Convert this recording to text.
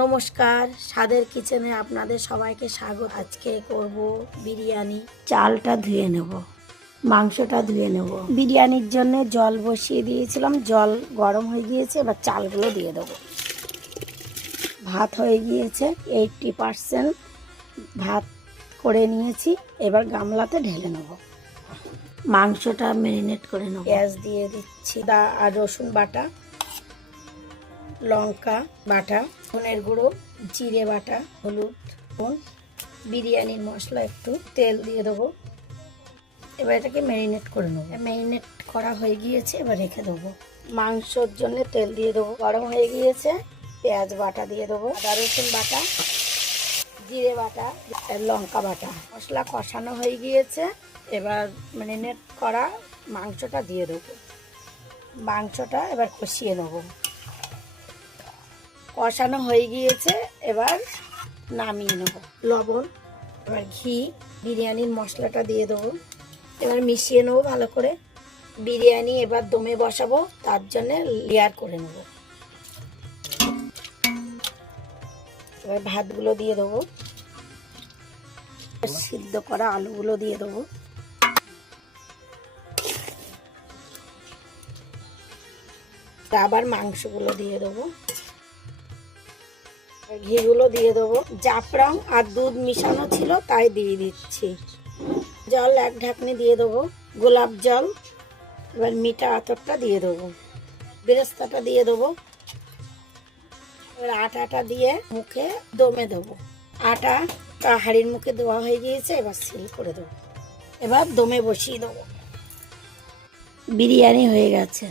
নমস্কার, স্বাদের কিচেনে আপনাদের সবাইকে স্বাগত। আজকে করব বিরিয়ানি। চালটা ধুয়ে নেব, মাংসটা ধুয়ে নেব। বিরিয়ানির জন্য জল বসিয়ে দিয়েছিলাম, জল গরম হয়ে গিয়েছে। এবার চালগুলো দিয়ে দেবো। ভাত হয়ে গিয়েছে, 80% ভাত করে নিয়েছি। এবার গামলাতে ঢেলে নেব। মাংসটা ম্যারিনেট করে নেব। পেঁয়াজ দিয়ে দিচ্ছি, আদা আর রসুন বাটা, লঙ্কা বাটা, ধনের গুঁড়ো, জিরে বাটা, হলুদ, বিরিয়ানির মশলা, একটু তেল দিয়ে দেবো। এবার এটাকে ম্যারিনেট করে নেবো। ম্যারিনেট করা হয়ে গিয়েছে, এবার রেখে দেবো। মাংসর জন্য তেল দিয়ে দেবো, গরম হয়ে গিয়েছে। পেঁয়াজ বাটা দিয়ে দেবো, আদা রসুন বাটা, জিরে বাটা, লঙ্কা বাটা। মশলা কষানো হয়ে গিয়েছে, এবার ম্যারিনেট করা মাংসটা দিয়ে দেবো। মাংসটা এবার কষিয়ে নেবো। কষানো হয়ে গিয়েছে, এবার নামিয়ে নেব। লবণ, এবার ঘি, বিরিয়ানির মশলাটা দিয়ে দেবো। এবার মিশিয়ে নেবো ভালো করে। বিরিয়ানি এবার দমে বসাবো, তার জন্য লেয়ার করে নেব। এবার ভাতগুলো দিয়ে দেবো, সিদ্ধ করা আলুগুলো দিয়ে দেবো। আবার মাংসগুলো দিয়ে দেবো, ঘিগুলো দিয়ে দেবো। জাফরান আর দুধ মিশানো ছিল, তাই দিয়ে দিচ্ছি। জল 1 ঢাকনি দিয়ে দেবো, গোলাপ জল। এবার মিঠা আতরটা দিয়ে দেবো, বেরেস্তাটা দিয়ে দেবো। এবার আটাটা দিয়ে মুখে দমে দেবো। আটা হাঁড়ির মুখে দেওয়া হয়ে গিয়েছে, এবার সিল করে দেবো। এবার দমে বসিয়ে দেবো। বিরিয়ানি হয়ে গেছে।